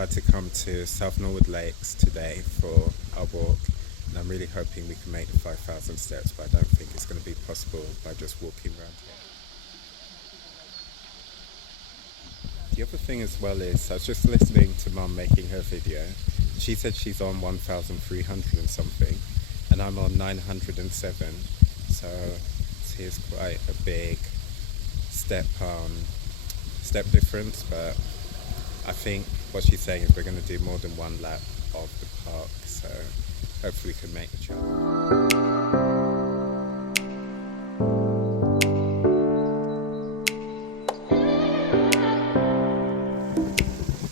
decided to come to South Norwood Lakes today for our walk, and I'm really hoping we can make the 5,000 steps, but I don't think it's going to be possible by just walking around here. The other thing as well is I was just listening to Mum making her video. She said she's on 1,300 and something, and I'm on 907, so here's quite a big step difference, but I think what she's saying is we're going to do more than one lap of the park, so hopefully we can make the jump.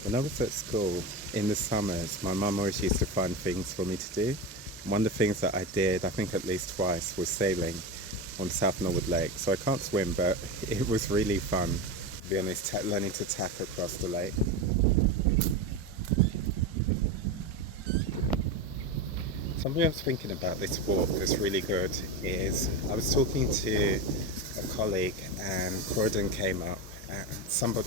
When I was at school in the summers, my mum always used to find things for me to do. One of the things that I did, I think at least twice, was sailing on South Norwood Lake. So I can't swim, but it was really fun, to be honest, learning to tack across the lake. Something I was thinking about this walk that's really good is I was talking to a colleague and Croydon came up, and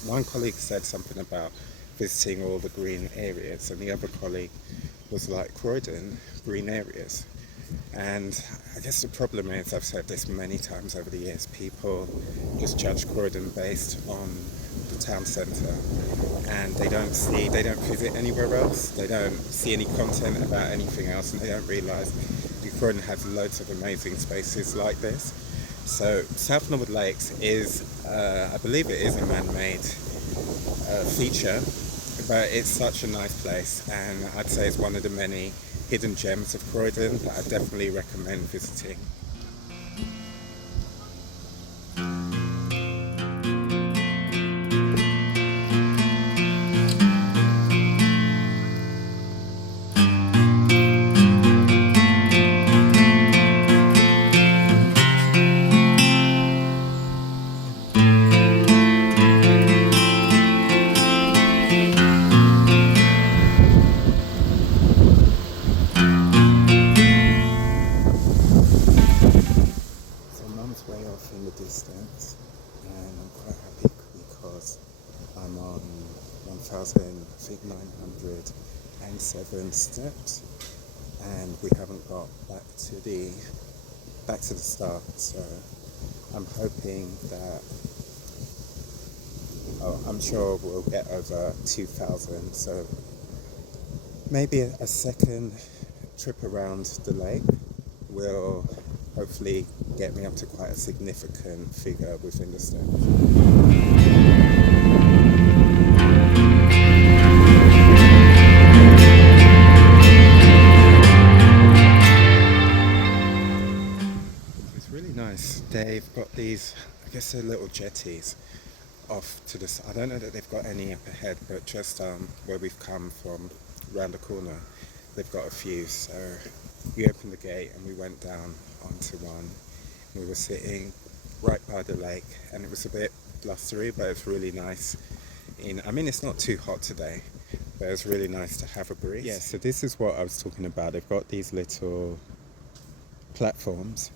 one colleague said something about visiting all the green areas, and the other colleague was like, Croydon, green areas. And I guess the problem is, I've said this many times over the years, people just judge Croydon based on the town centre, and they don't visit anywhere else, they don't see any content about anything else, and they don't realise that Croydon has loads of amazing spaces like this. So South Norwood Lakes is, I believe it is a man-made feature, but it's such a nice place, and I'd say it's one of the many hidden gems of Croydon that I definitely recommend visiting. Way off in the distance, and I'm quite happy because I'm on 1,907 steps, and we haven't got back to the start. So I'm hoping that I'm sure we'll get over 2,000. So maybe a second trip around the lake will hopefully get me up to quite a significant figure within the steps. It's really nice. They've got these, I guess they're little jetties off to the side. I don't know that they've got any up ahead, but just where we've come from, around the corner, they've got a few. So we opened the gate and we went down onto one. We were sitting right by the lake, and it was a bit blustery, but it's really nice. It's not too hot today, but it's really nice to have a breeze. Yeah, so this is what I was talking about. They've got these little platforms,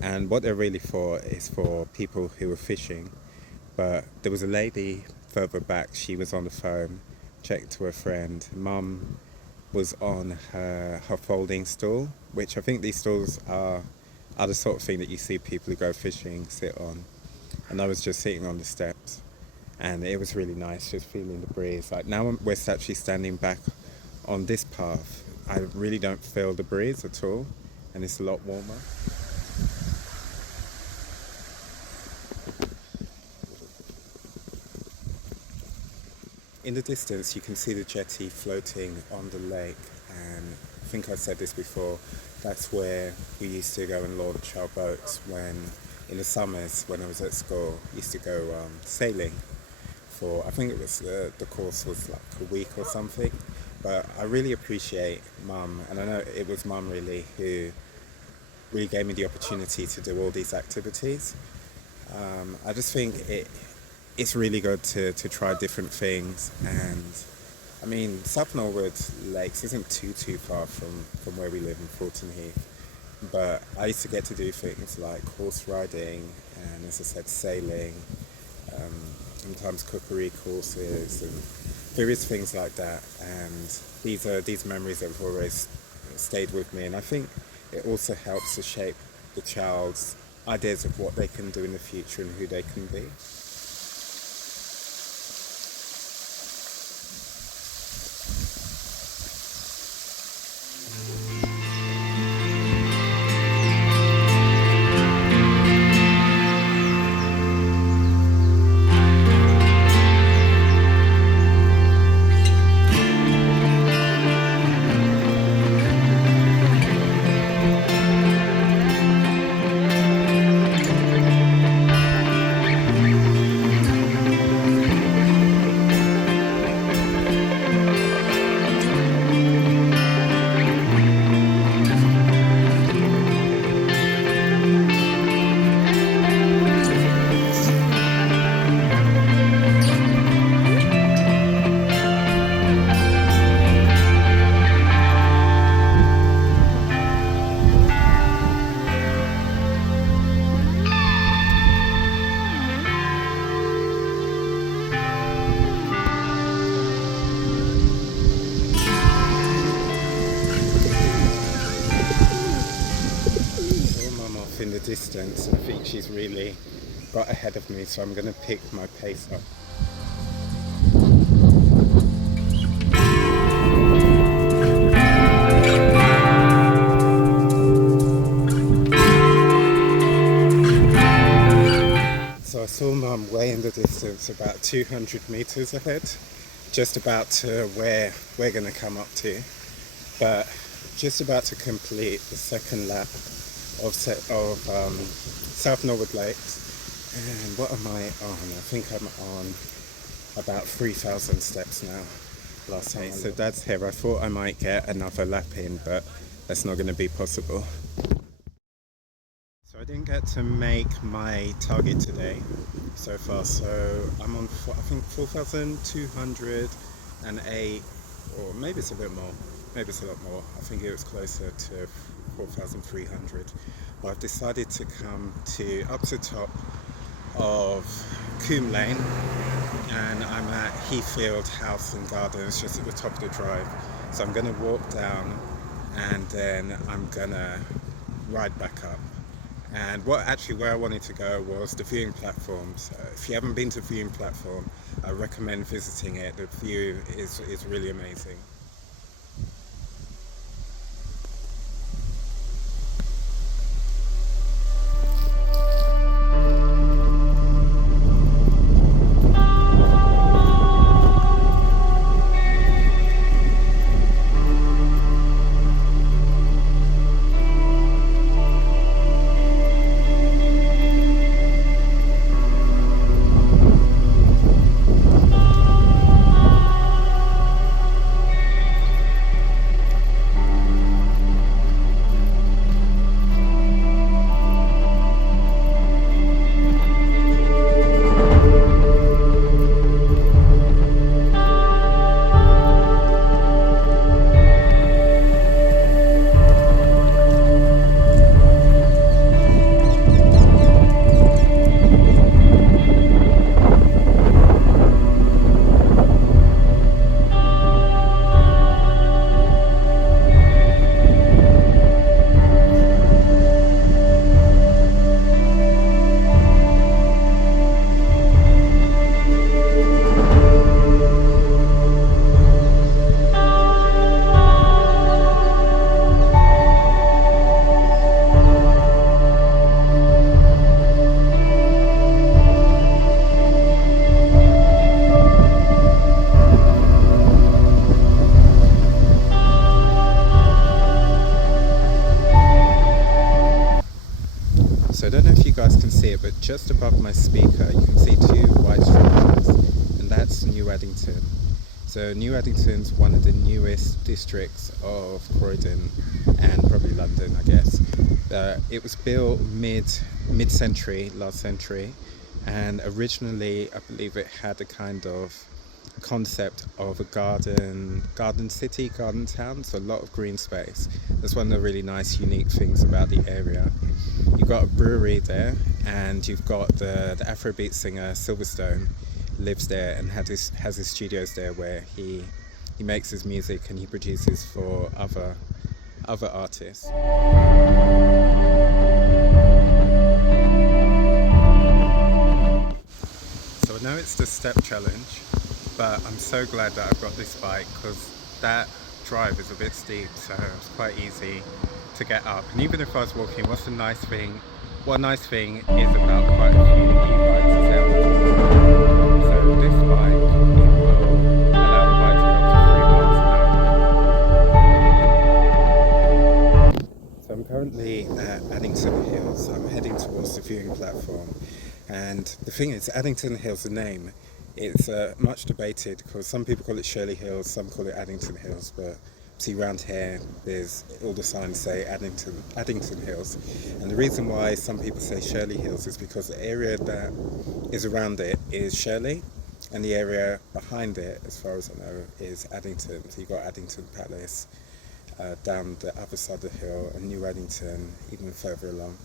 and what they're really for is for people who are fishing. But there was a lady further back, she was on the phone, checked to her friend. Mum was on her folding stool, which I think these stools are the sort of thing that you see people who go fishing sit on. And I was just sitting on the steps, and it was really nice just feeling the breeze. Like now we're actually standing back on this path, I really don't feel the breeze at all, and it's a lot warmer. In the distance, you can see the jetty floating on the lake, and I think I've said this before, that's where we used to go and launch our boats in the summers when I was at school. Used to go sailing for, I think it was, the course was like a week or something, but I really appreciate Mum, and I know it was Mum really who really gave me the opportunity to do all these activities. I just think it's really good to try different things, and South Norwood Lakes isn't too far from where we live in Fulton Heath, but I used to get to do things like horse riding and, as I said, sailing, sometimes cookery courses, and various things like that. And these memories have always stayed with me, and I think it also helps to shape the child's ideas of what they can do in the future and who they can be. In the distance, I think she's really got ahead of me, so I'm going to pick my pace up. So I saw Mum way in the distance, about 200 meters ahead, just about to where we're going to come up to, but just about to complete the second lap of South Norwood Lakes. And what am I on? I think I'm on about 3,000 steps now. Last time. So Dad's here. I thought I might get another lap in, but that's not going to be possible. So I didn't get to make my target today so far. So I'm on, I think, 4,208, or maybe it's a bit more. Maybe it's a lot more. I think it was closer to 4,300. But I've decided to come up to the top of Coombe Lane, and I'm at Heathfield House and Gardens, just at the top of the drive. So I'm going to walk down, and then I'm going to ride back up. And where I wanted to go was the viewing platforms. If you haven't been to viewing platform, I recommend visiting it. The view is really amazing. So I don't know if you guys can see it, but just above my speaker you can see two white structures, and that's New Addington. So New Addington's one of the newest districts of Croydon and probably London, I guess. It was built mid-century, last century, and originally I believe it had a kind of concept of a garden city, garden town, so a lot of green space. That's one of the really nice, unique things about the area. You've got a brewery there, and you've got the Afrobeat singer Silverstone lives there and has his studios there where he makes his music and he produces for other artists. So I know it's the step challenge, but I'm so glad that I've got this bike because that drive is a bit steep, so it's quite easy to get up. And even if I was walking, what a nice thing is about quite a few e-bikes is that so this bike, it will allow the bike to go up to 3 miles an hour. So I'm currently at Addington Hills. I'm heading towards the viewing platform. And the thing is, Addington Hills, the name, it's much debated because some people call it Shirley Hills, some call it Addington Hills, but see around here, there's all the signs say Addington Hills. And the reason why some people say Shirley Hills is because the area that is around it is Shirley, and the area behind it, as far as I know, is Addington. So you've got Addington Palace, down the other side of the hill, and New Addington even further along.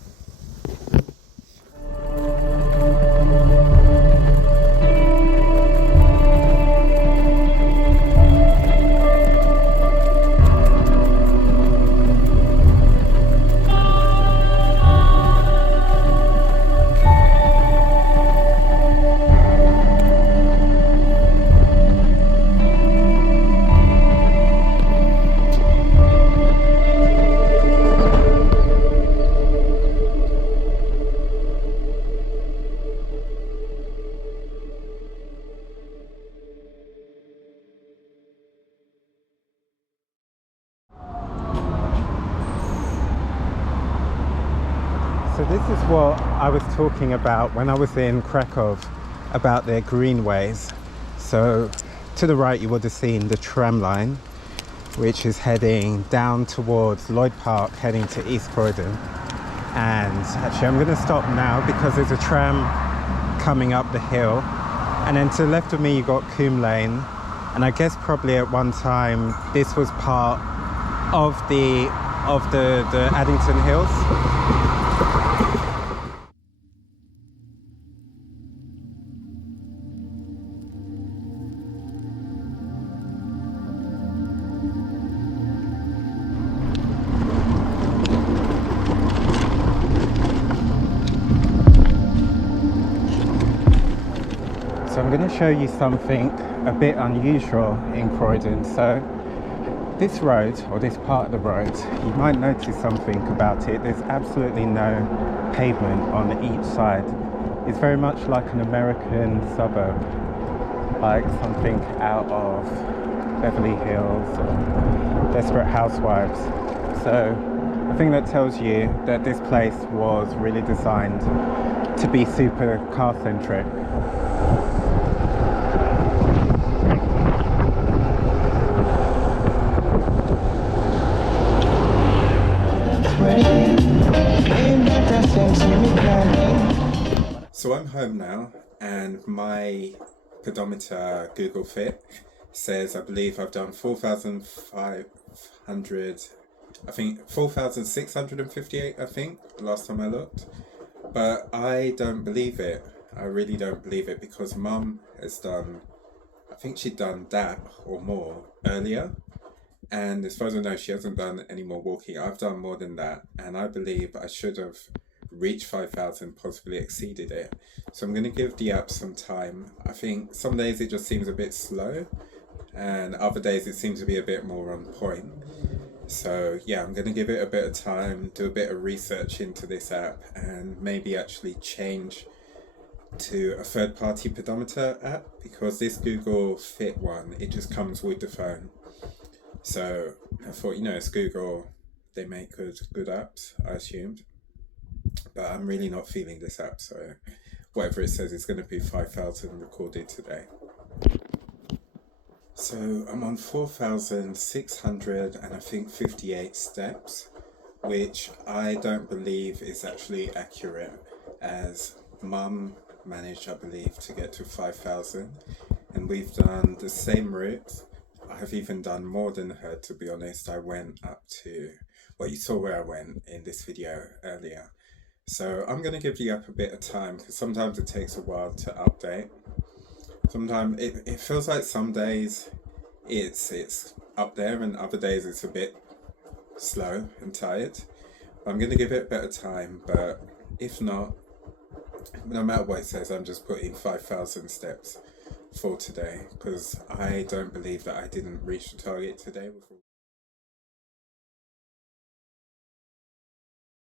So this is what I was talking about when I was in Krakow about their greenways. So to the right you would have seen the tram line, which is heading down towards Lloyd Park, heading to East Croydon. And actually I'm going to stop now because there's a tram coming up the hill. And then to the left of me you got Coombe Lane. And I guess probably at one time this was part of the Addington Hills. So I'm going to show you something a bit unusual in Croydon. So this road, or this part of the road, you might notice something about it. There's absolutely no pavement on each side. It's very much like an American suburb, like something out of Beverly Hills or Desperate Housewives. So I think that tells you that this place was really designed to be super car-centric. So I'm home now, and my pedometer Google Fit says I believe I've done 4,500, I think 4,658, I think, last time I looked. But I don't believe it. I really don't believe it because Mum has done, I think she'd done that or more earlier. And as far as I know, she hasn't done any more walking. I've done more than that, and I believe I should have reached 5,000, possibly exceeded it. So I'm going to give the app some time. I think some days it just seems a bit slow, and other days it seems to be a bit more on point. So yeah, I'm going to give it a bit of time, do a bit of research into this app, and maybe actually change to a third-party pedometer app, because this Google Fit one, it just comes with the phone. So I thought, it's Google, they make good apps, I assumed. But I'm really not feeling this app, so whatever it says, it's going to be 5,000 recorded today. So I'm on 4,600 and I think 58 steps, which I don't believe is actually accurate, as Mum managed, I believe, to get to 5,000, and we've done the same route. I've even done more than her, to be honest. I went up to, well, you saw where I went in this video earlier. So I'm going to give the app a bit of time, because sometimes it takes a while to update. Sometimes it feels like some days it's up there and other days it's a bit slow and tired. I'm gonna give it a better time, but if not, no matter what it says, I'm just putting 5,000 steps for today because I don't believe that I didn't reach the target today with